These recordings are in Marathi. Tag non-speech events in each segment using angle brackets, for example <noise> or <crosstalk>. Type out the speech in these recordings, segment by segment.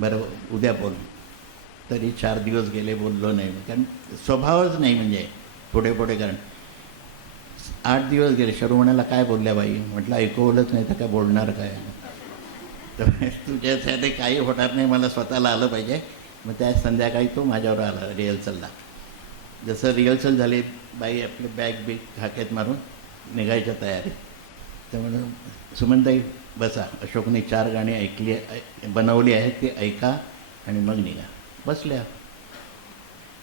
बरं उद्या बोल. तरी चार दिवस गेले बोललो नाही. कारण स्वभावच नाही म्हणजे पुढे पुढे कारण. आठ दिवस गेले शरू म्हणाला काय बोलल्या बाई? म्हटलं ऐकवलंच नाही तर काय बोलणार काय? तर <laughs> तुझ्यासाठी काही होणार नाही मला स्वतःला आलं पाहिजे. मग त्या संध्याकाळी तो माझ्यावर आला रिहर्सलला. जसं रिहर्सल झाली बाई आपले बॅग बिग खाक्यात मारून निघायच्या तयारी तर म्हणून सुमनताई बसा. अशोकने चार गाणी ऐकली बनवली आहेत ती ऐका आणि मग निघा. बसल्या.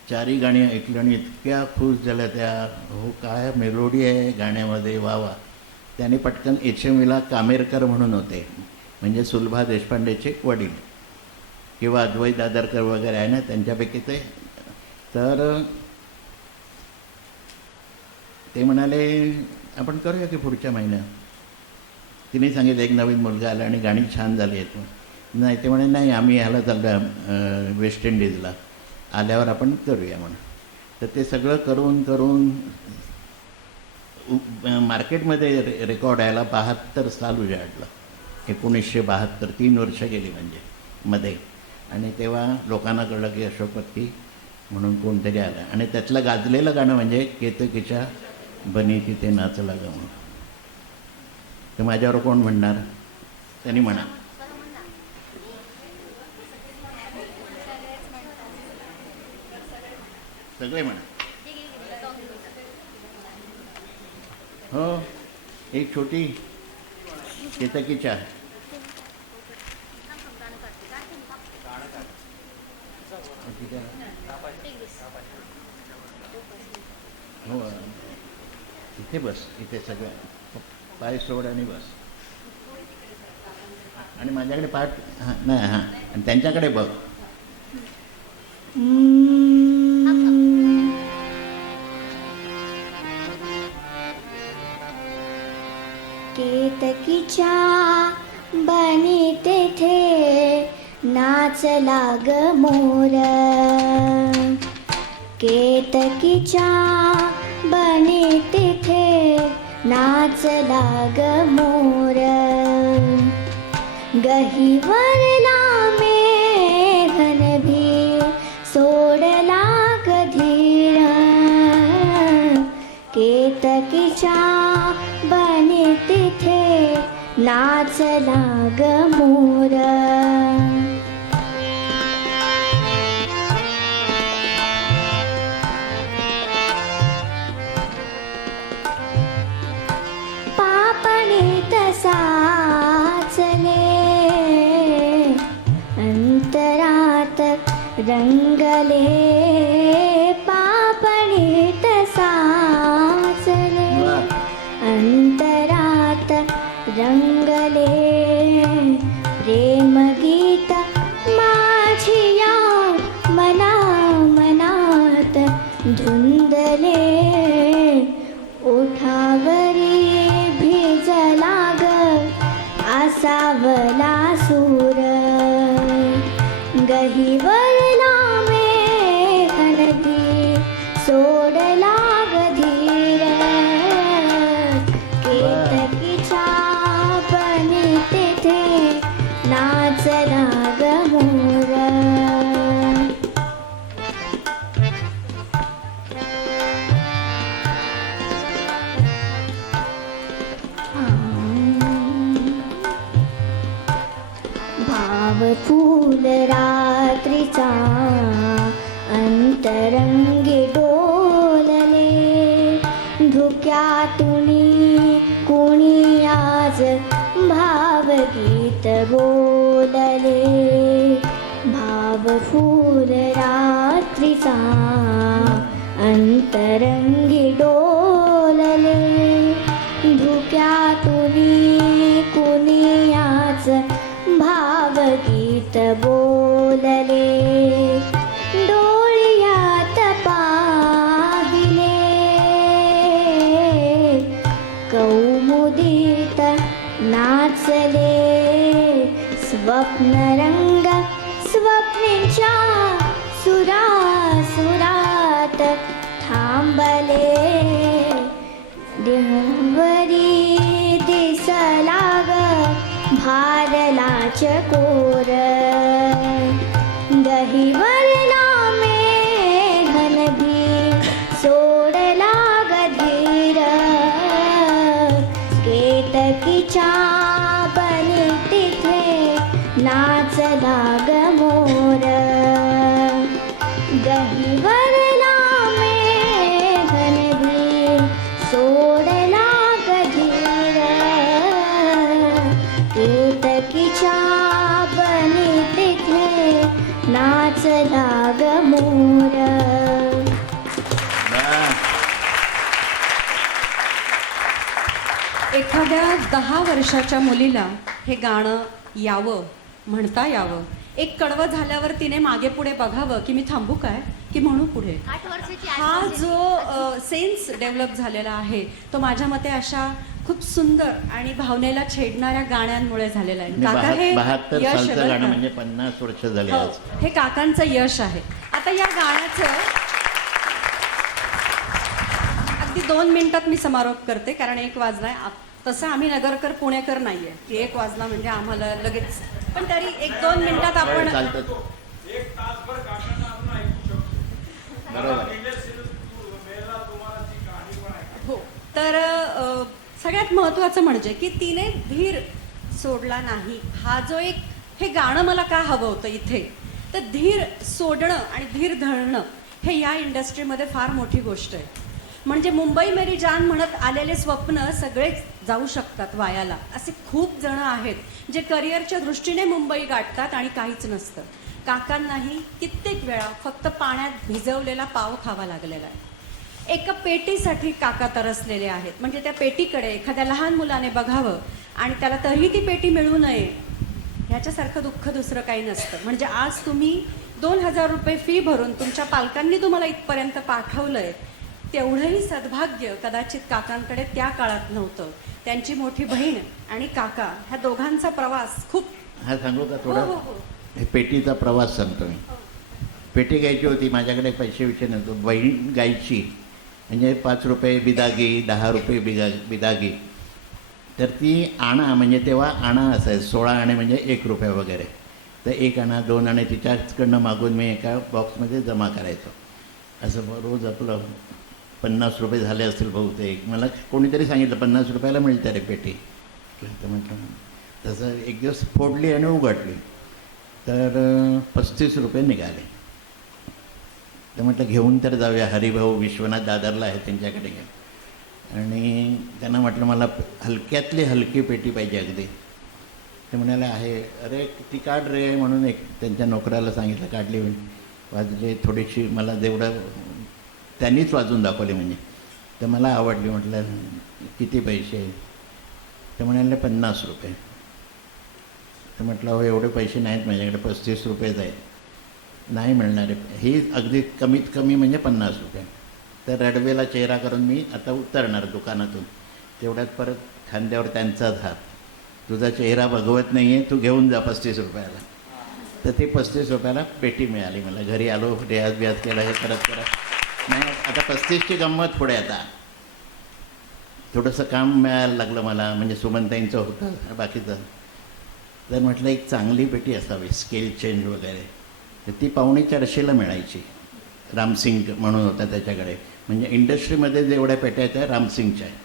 चारही गाणी ऐकली आणि इतक्या खुश झाल्या त्या हो काय मेलोडी आहे गाण्यामध्ये वा वा. त्याने पटकन एच एम वीला कामेरकर म्हणून होते म्हणजे सुलभा देशपांडेचे वडील. किंवा अद्वैत दादरकर वगैरे आहे ना त्यांच्यापैकी ते. तर ते म्हणाले आपण करूया की पुढच्या महिन्यात? तिने सांगितलं एक नवीन मुलगा आला आणि गाणी छान झाली आहेत नाही ते म्हणे नाही आम्ही ह्याला चाललो वेस्ट इंडिजला आल्यावर आपण करूया म्हणून. तर ते सगळं करून करून मार्केटमध्ये रे रेकॉर्ड यायला बहात्तर साल उजाडलं. एकोणीसशे बहात्तर तीन वर्ष गेली म्हणजे मध्ये. आणि तेव्हा लोकांना कळलं की अशोकपत्ती म्हणून कोणतरी आलं. आणि त्यातलं गाजलेलं गाणं म्हणजे केतकीच्या बनी तिथे नाचला ग म्हणून तर माझ्यावर कोण म्हणणार? त्यांनी म्हणा. सगळे म्हणा. हो एक छोटी चेतकीच्या हो इथे बस इथे सगळं. पाय सोड आणि बस. आणि माझ्याकडे पाठ हां नाही हां. आणि त्यांच्याकडे बघ. केतकीच्या बनी तेथे नाचला ग मोर. केतकीच्या बनी तेथे नाचला ग मोर गहिवरला मेघन भी सोडला कधीर केतकीच्या बने तिथे नाचला ग मोर रंगले पापणे तसाचले वा. अंतरात रंगले प्रेमगीत माझिया मना मनात धुंदले. ओठावरी भिजला ग आसावला सूर. गहिवरला देहवरी दिसला ग भारला चकोर गहिवरला मेघन भी सोडला गधीर केतकीच्या बनी तिथे नाचला ग मोर. गहिवरला दहा वर्षाच्या मुलीला हे गाणं यावं म्हणता यावं. एक कडवं झाल्यावर तिने मागे पुढे बघावं की मी थांबू काय की म्हणू पुढे. हा जो सेन्स डेव्हलप झालेला आहे तो माझ्या मते अशा खूप सुंदर आणि भावनेला छेडणाऱ्या गाण्यांमुळे झालेला आहे. काका हे यश? म्हणजे पन्नास वर्ष झाले हो, आज. हे काकांचं यश आहे. आता या गाण्याचं अगदी दोन मिनिटात मी समारोप करते कारण एक वाजलाय. तसं आम्ही नगरकर पुणेकर नाहीये. की एक वाजला म्हणजे आम्हाला लगेच. पण तरी एक दोन मिनिटात आपण हो. तर सगळ्यात महत्त्वाचं म्हणजे की तिने धीर सोडला नाही. हा जो एक हे गाणं मला का हवं होतं इथे? तर धीर सोडणं आणि धीर धरणं हे या इंडस्ट्रीमध्ये फार मोठी गोष्ट आहे. म्हणजे मुंबई मेरी जान म्हणत आलेले स्वप्न सगळेच जाऊ शकतात वायाला. असे खूप जण आहेत जे करिअरच्या दृष्टीने मुंबई गाठतात आणि काहीच नसतं. काकांनाही कित्येक वेळा फक्त पाण्यात भिजवलेला पाव खावा लागलेला आहे. एका पेटीसाठी काका तरसलेले आहेत. म्हणजे त्या पेटीकडे एखाद्या लहान मुलाने बघावं आणि त्याला तरीही ती पेटी मिळू नये ह्याच्यासारखं दुःख दुसरं काही नसतं. म्हणजे आज तुम्ही दोन हजार रुपये फी भरून तुमच्या पालकांनी तुम्हाला इथपर्यंत पाठवलं आहे तेवढंही सद्भाग्य कदाचित काकांकडे त्या काळात नव्हतं. त्यांची मोठी बहीण आणि काका ह्या दोघांचा प्रवास खूप हा सांगू का हो थोडा? हो हो हे. पेटीचा प्रवास सांगतो मी. पेटी घ्यायची होती माझ्याकडे पैसे विषय नव्हतो. बहीण गायची म्हणजे पाच रुपये बिदागी दहा रुपये बिदा बिदागी. तर ती आणा म्हणजे तेव्हा आणा असायचं. सोळा आणे म्हणजे एक रुपये वगैरे. तर एक आणा दोन आणे तिच्याचकडनं मागून मी एका बॉक्समध्ये जमा करायचो. असं रोज आपलं पन्नास रुपये झाले असतील बहुतेक. मला कोणीतरी सांगितलं पन्नास रुपयाला मिळते रे पेटी. तर म्हटलं तसं एक दिवस फोडली आणि उघडली. तर पस्तीस रुपये निघाले. तर म्हटलं घेऊन तर जाऊया. हरिभाऊ विश्वनाथ दादरला आहे त्यांच्याकडे घ्या आणि त्यांना म्हटलं मला हलक्यातली हलकी पेटी पाहिजे अगदी. ते म्हणाले आहे. अरे ती काढ रे. म्हणून एक त्यांच्या नोकराला सांगितलं काढली वाजले थोडीशी. मला जेवढं त्यांनीच वाजून दाखवले म्हणजे. तर मला आवडली म्हटलं किती पैसे? ते म्हणाले पन्नास रुपये. तर म्हटलं हो एवढे पैसे नाहीत माझ्याकडे पस्तीस रुपयेच आहेत. नाही मिळणारे. ही अगदी कमीत कमी म्हणजे पन्नास रुपये. तर रडवेला चेहरा करून मी आता उतरणार दुकानातून. तेवढ्यात परत खांद्यावर त्यांचाच हात. तुझा चेहरा बघवत नाही आहे तू घेऊन जा पस्तीस रुपयाला. तर ती पस्तीस रुपयाला पेटी मिळाली मला. घरी आलो रियाज बियाज केला हे करत करत नाही आता पस्तीसची गंमत पुढे आता. थोडंसं काम मिळायला लागलं मला म्हणजे सुमनताईंचं होतं बाकीचं. तर म्हटलं एक चांगली पेटी असावी स्केल चेंज वगैरे. तर ती पावणे चारशेला मिळायची. रामसिंग म्हणून होता त्याच्याकडे. म्हणजे इंडस्ट्रीमध्ये जेवढ्या पेट्या आहेत त्या रामसिंगच्या आहे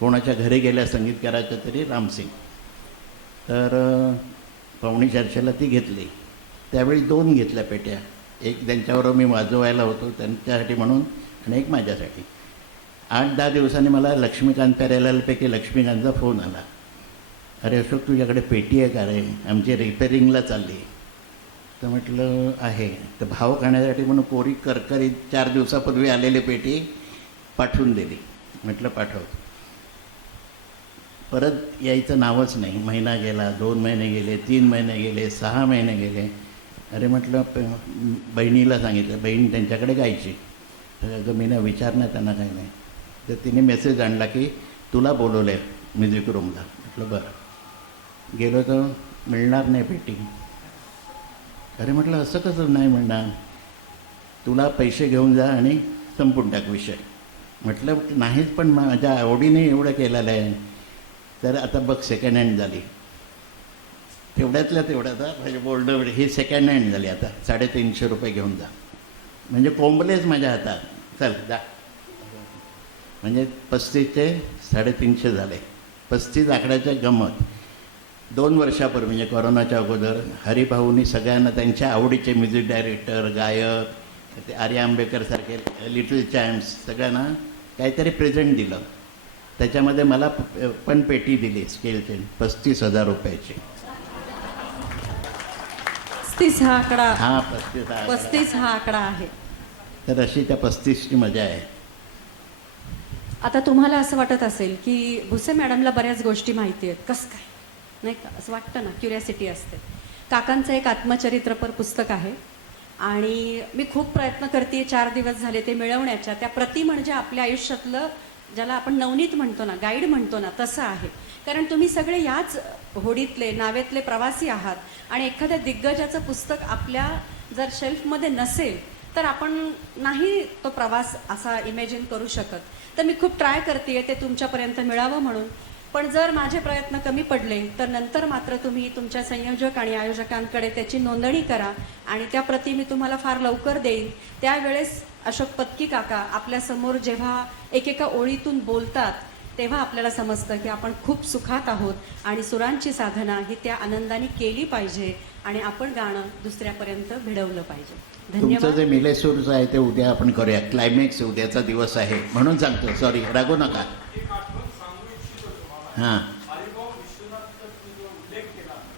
कोणाच्या घरी गेल्या संगीतकाराच्या तरी रामसिंग. तर अं, पावणे चारशेला ती घेतली. त्यावेळी दोन घेतल्या पेट्या. एक त्यांच्याबरोबर मी वाजवायला होतो त्यांच्यासाठी म्हणून आणि एक माझ्यासाठी. आठ दहा दिवसांनी मला लक्ष्मीकांत पॅरेलालपैकी लक्ष्मीकांतचा फोन आला. अरे अशोक तुझ्याकडे पेटी आहे का रे? आमची रिपेरिंगला चालली. तर म्हटलं आहे. तर भाव खाण्यासाठी म्हणून कोरी करकरी चार दिवसापूर्वी आलेली पेटी पाठवून दिली. म्हटलं पाठव. परत यायचं नावच नाही. महिना गेला दोन महिने गेले तीन महिने गेले सहा महिने गेले. अरे म्हटलं प बहिणीला सांगितलं बहीण त्यांच्याकडे गायची तर अगं मी ना विचारणार त्यांना काही नाही. तर तिने मेसेज आणला की तुला बोलवलं आहे म्युझिक रूमला. म्हटलं बरं. गेलो तर मिळणार नाही पेटी अरे म्हटलं असं कसं नाही मिळणार? तुला पैसे घेऊन जा आणि संपून टाक विषय. म्हटलं नाहीच पण माझ्या आवडीने एवढं केलेलं आहे. तर आता बघ सेकंड हँड झाली. तेवढ्यातल्या तेवढ्यात आता म्हणजे बोर्ड ही सेकंड हँड झाली आता. साडेतीनशे रुपये घेऊन जा. म्हणजे कोंबलेच माझ्या हातात. चल जा. म्हणजे पस्तीसचे साडेतीनशे झाले. पस्तीस आकड्याच्या गमत. दोन वर्षापूर्वी म्हणजे कोरोनाच्या अगोदर हरिभाऊनी सगळ्यांना त्यांच्या आवडीचे म्युझिक डायरेक्टर गायक ते आर्य आंबेकरसारखे लिटल चॅम्प्स सगळ्यांना काहीतरी प्रेझेंट दिलं. त्याच्यामध्ये मला पण पेटी दिली स्केलचे पस्तीस हजार रुपयाची. पस्तीस हा आकडा हा पस्तीस हा आकडा. पस्तीस हा आकडा आहे. तर अशी त्या पस्तीसची मजा आहे. आता तुम्हाला असं वाटत असेल की भुसे मॅडमला बऱ्याच गोष्टी माहिती आहेत. कसं काय? नाही का? असं वाटतं ना? क्युरियासिटी असते. काकांचं एक आत्मचरित्रपर पुस्तक आहे. आणि मी खूप प्रयत्न करते चार दिवस झाले ते मिळवण्याच्या. त्या प्रति म्हणजे आपल्या आयुष्यातलं ज्याला आपण नवनीत म्हणतो ना गाईड म्हणतो ना तसं आहे. कारण तुम्ही सगळे याच होडीतले नावेतले प्रवासी आहात आणि एखाद्या दिग्गजाचं पुस्तक आपल्या जर शेल्फमध्ये नसेल तर आपण नाही तो प्रवास असा इमॅजिन करू शकत. तर मी खूप ट्राय करते ते तुमच्यापर्यंत मिळावं म्हणून. पण जर माझे प्रयत्न कमी पडले तर नंतर मात्र तुम्ही तुमच्या संयोजक आणि आयोजकांकडे त्याची नोंदणी करा आणि त्या प्रती मी तुम्हाला फार लवकर देईन. त्यावेळेस अशोक पत्की काका आपल्यासमोर जेव्हा एकेका ओळीतून बोलतात तेव्हा आपल्याला समजतं की आपण खूप सुखात आहोत आणि सुरांची साधना ही त्या आनंदाने केली पाहिजे आणि आपण गाणं दुसऱ्यापर्यंत भिडवलं पाहिजे. धन्यवाद. जे मिलेसूरचं आहे ते उद्या आपण करूया. क्लायमॅक्स उद्याचा दिवस आहे. म्हणून सांगतो सॉरी रागू नका एक आठवण सांगू इच्छितो तुम्हाला हां.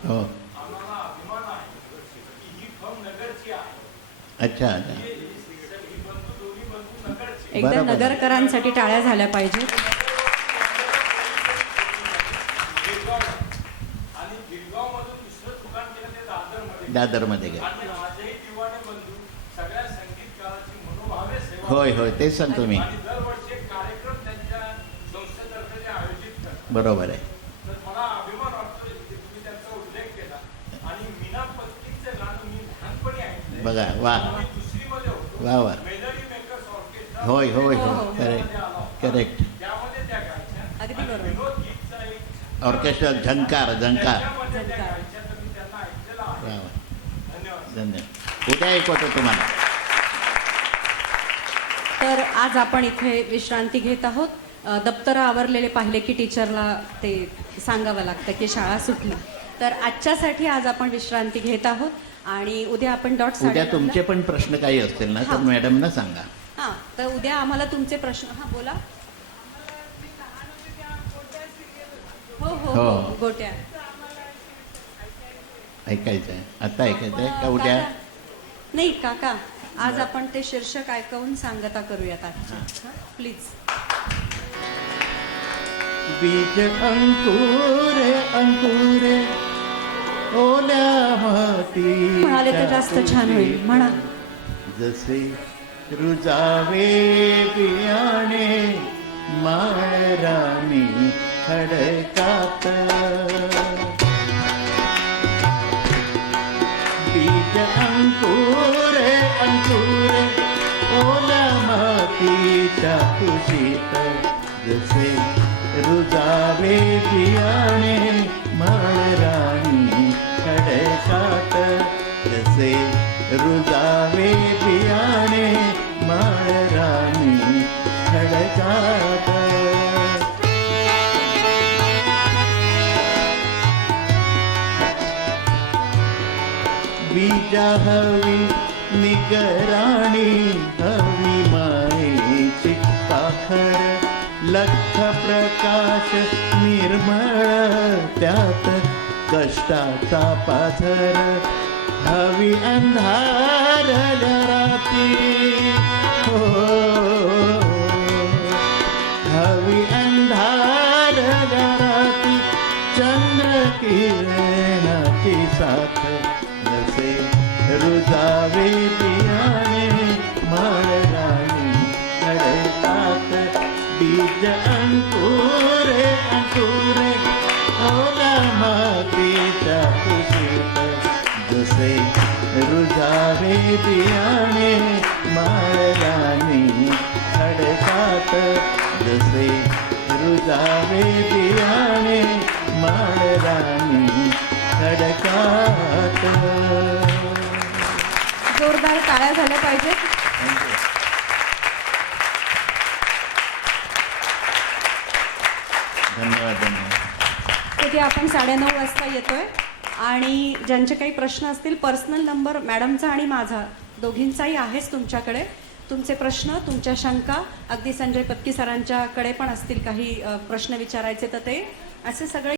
हो. अच्छा अच्छा. एकदा बरोबर. नगरकरांसाठी टाळ्या झाल्या पाहिजेत. दादरमध्ये सेवा होय होय तेच सांगतो मी आणि दरवर्षी एक कार्यक्रम त्यांच्या संस्थेतर्फे ते आयोजित करतात बरोबर आहे तर मला अभिमान वाटतो की तुम्ही त्यांचा उल्लेख केला आणि मीना पत्नीचं गाणं मी लहानपणी ऐकलंय. बघा वा. वा वा. होय होय हो, होय. करेक्ट करेक्ट अगदी बरोबर. ऑर्केस्ट्रा झंकार झंकार वा आहे. वा धन्यवाद. धन्यवाद. उद्या ऐकवतो तुम्हाला. तर आज आपण इथे विश्रांती घेत आहोत. दप्तरं आवरलेले पाहिले की टीचरला ते सांगावं लागतं की शाळा सुटली. तर आजच्यासाठी आज आपण विश्रांती घेत आहोत आणि उद्या आपण डॉट उद्या तुमचे पण प्रश्न काही असतील ना तर. मॅडमना सांगा. हां तर उद्या आम्हाला तुमचे प्रश्न हां बोला. हो हो हो. हो. गोट्या. ऐकायचं आहे आता ऐकायचं आहे का उद्या? नाही काका आज आपण ते शीर्षक ऐकवून सांगता करूयात आजची. प्लीज. बीज अंकुरे अंकुरे ओल्या माती म्हणाले तर जास्त छान होईल. म्हणा. जसे रुजावे बियाणे माळराणी खडकात. बीज अंकुरे अंकुरे ओल्या मातीच्या कुशीत. जसे रुजावे बियाणे माळराणी खडकात जसे रुजावे बियाणे माळराणी खडकात बीजा हवी निगराणी हवी मायेची पाखर लख प्रकाश निर्मळ त्यात कष्टाचा पाथर हवी अंधार राती हो. हवी अंधार राती चंद्र किरणाची साथ जसे रुजावे पियाणे माळराणी खडतात बीज अंकुरे अंकुरे ओला मातीच्या कुशीत. जसे रुजावे बियाणे माळराणी खडकात जसे रुजावे बियाणे खडकात जोरदार टाळ्या झाल्या पाहिजेत. आपण साडेनऊ वाजता येतोय. आणि ज्यांचे काही प्रश्न असतील पर्सनल नंबर मॅडमचा आणि माझा दोघींचाही आहेच तुमच्याकडे. तुमचे प्रश्न तुमच्या शंका अगदी संजय पत्की सरांच्याकडे पण असतील काही प्रश्न विचारायचे तर ते. असे सगळे